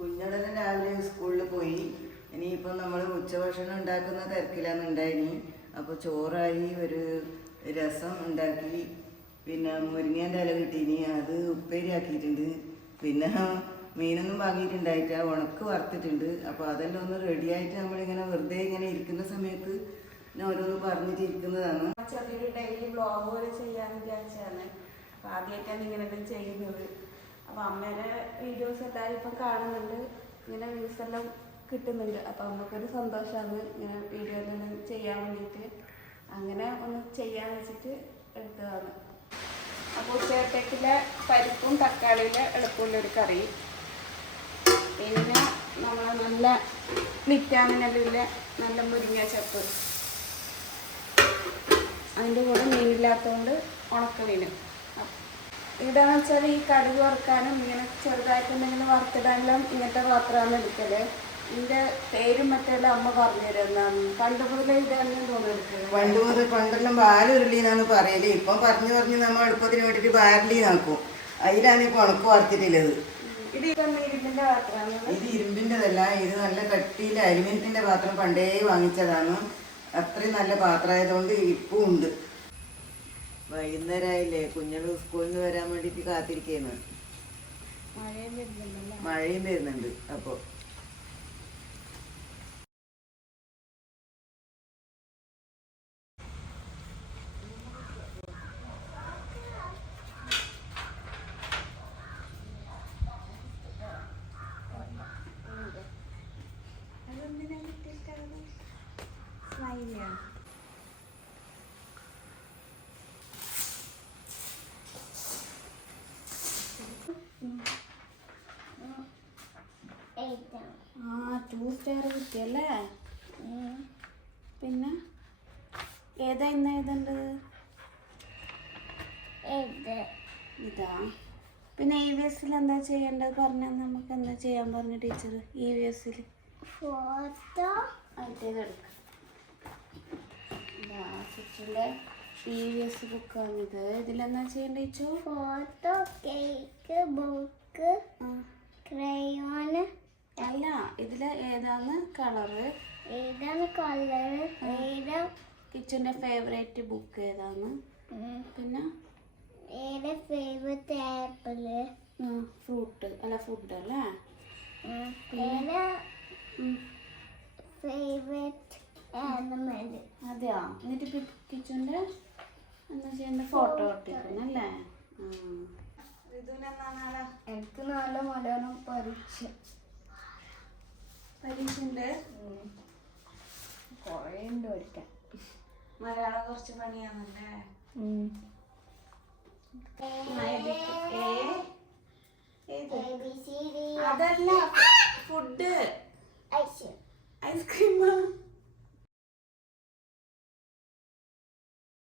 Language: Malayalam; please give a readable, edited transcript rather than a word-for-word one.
കുഞ്ഞുടനെ രാവിലെ സ്കൂളിൽ പോയി. ഇനിയിപ്പോൾ നമ്മൾ ഉച്ചഭക്ഷണം ഉണ്ടാക്കുന്ന തിരക്കിലാണെന്നുണ്ടായിനി. അപ്പോൾ ചോറായി, ഒരു രസം ഉണ്ടാക്കി, പിന്നെ മുരിങ്ങേൻ്റെ ഇല കിട്ടീനി, അത് ഉപ്പേരി ആക്കിയിട്ടുണ്ട്. പിന്നെ മീനൊന്നും വാങ്ങിയിട്ടുണ്ടായിട്ട് ഉണക്ക് വറുത്തിട്ടുണ്ട്. അപ്പോൾ അതെല്ലാം ഒന്ന് റെഡിയായിട്ട് നമ്മളിങ്ങനെ വെറുതെ ഇങ്ങനെ ഇരിക്കുന്ന സമയത്ത് ഞാൻ ഓരോന്ന് പറഞ്ഞിട്ടിരിക്കുന്നതാണ്. ചെറിയൊരു ഡെയിലി വ്ളോഗ് പോലെ ചെയ്യാൻ വിചാരിച്ചാണ്. അപ്പോൾ ആദ്യമായിട്ടാണ് ഇങ്ങനെയൊക്കെ ചെയ്യുന്നത്. അപ്പോൾ അമ്മയുടെ വീഡിയോസ് എല്ലാവരും ഇപ്പം കാണുന്നുണ്ട്, ഇങ്ങനെ വ്യൂസ് എല്ലാം കിട്ടുന്നുണ്ട്. അപ്പോൾ നമുക്കൊരു സന്തോഷമാണ് ഇങ്ങനെ വീഡിയോ എല്ലാം ചെയ്യാൻ വേണ്ടിയിട്ട്. അങ്ങനെ ഒന്ന് ചെയ്യാൻ വെച്ചിട്ട് എടുത്തതാണ്. അപ്പോൾ ഉച്ചക്കത്തേക്കിലെ പരിപ്പും തക്കാളിയിലെ എളുപ്പമുള്ളൊരു കറി. പിന്നെ നമ്മൾ നല്ല വിറ്റാമിനെല്ലാം നല്ല മുരിങ്ങ ചപ്പ്, അതിൻ്റെ കൂടെ മീനില്ലാത്തതുകൊണ്ട് ഉണക്കമീനും. ഇവിടെയെന്ന് വെച്ചാൽ ഈ കടുക് വറുക്കാനും ഇങ്ങനെ ചെറുതായിട്ട് എന്തെങ്കിലും വറുത്തിടാനെല്ലാം ഇങ്ങനത്തെ പാത്രമാണ് എടുക്കല്. ഇതിൻ്റെ പേരും മറ്റെല്ലാം അമ്മ പറഞ്ഞു തരുന്നതാണ്. പണ്ട് മുതലേ ഇത് തന്നെ തോന്നുന്നത്. പണ്ടെല്ലാം ബാലുരുളിന്നാണ് പറയല്. ഇപ്പം പറഞ്ഞു നമ്മൾ എളുപ്പത്തിന് വേണ്ടിയിട്ട് ബാരലി നോക്കും. അതിലാണ് ഇപ്പോൾ ഉണക്ക് വറുത്തിട്ടുള്ളത്. ഇത് ഇരുമ്പിൻ്റെ പാത്രമാണ്. ഇത് ഇരുമ്പിൻ്റെതല്ല, ഇത് നല്ല കട്ടിയിൽ അലുമിനിയത്തിൻ്റെ പാത്രം പണ്ടേ വാങ്ങിച്ചതാണ്. അത്രയും നല്ല പാത്രമായതുകൊണ്ട് ഇപ്പം ഉണ്ട്. വൈകുന്നേരമായില്ലേ, കുഞ്ഞുങ്ങൾ സ്കൂളിൽ നിന്ന് വരാൻ വേണ്ടിയിട്ട് കാത്തിരിക്കുന്നു. മഴയും വരുന്നുണ്ട്. അപ്പോൾ ആ 2 സ്റ്റാർ കിട്ടിയല്ലേ. പിന്നെ ഏതാ ഇന്ന് ഏതുണ്ട്? ഇതാ. പിന്നെ EVS-ൽ എന്താ ചെയ്യേണ്ടത് പറഞ്ഞാൽ നമുക്ക് എന്താ ചെയ്യാൻ പറഞ്ഞു ടീച്ചർ? EVS-ൽ ഫോട്ടോ എടുക്കാം. സ്വിച്ചിൻ്റെ EVS ബുക്കാണിത്. ഇതിലെന്താ ചെയ്യേണ്ടത് teacher? Photo, cake, book, crayon. അല്ല, ഇതിൽ ഏതാണ് കളറ്? കിച്ചൻ്റെ ഫേവറേറ്റ് ബുക്ക് ഏതാണ്? പിന്നെ ഫേവറേറ്റ് ആപ്പിള്, ഫ്രൂട്ട് അല്ല ഫുഡ് അല്ലേ? Favourite animal. അതെയോ? എന്നിട്ട് കിച്ചൻ്റെ എന്താ ചെയ്യേണ്ട? ഫോട്ടോ ഒട്ടിക്കുന്നല്ലേ? എനിക്ക് 4 മലയാളം പരീക്ഷയുണ്ട്. കുറേ ഉണ്ട് പഠിക്കാൻ. മലയാളം കുറച്ച് പണിയാണല്ലേ? അതല്ല, ഫുഡ്. ഐസ്ക്രീം. ഐസ്ക്രീം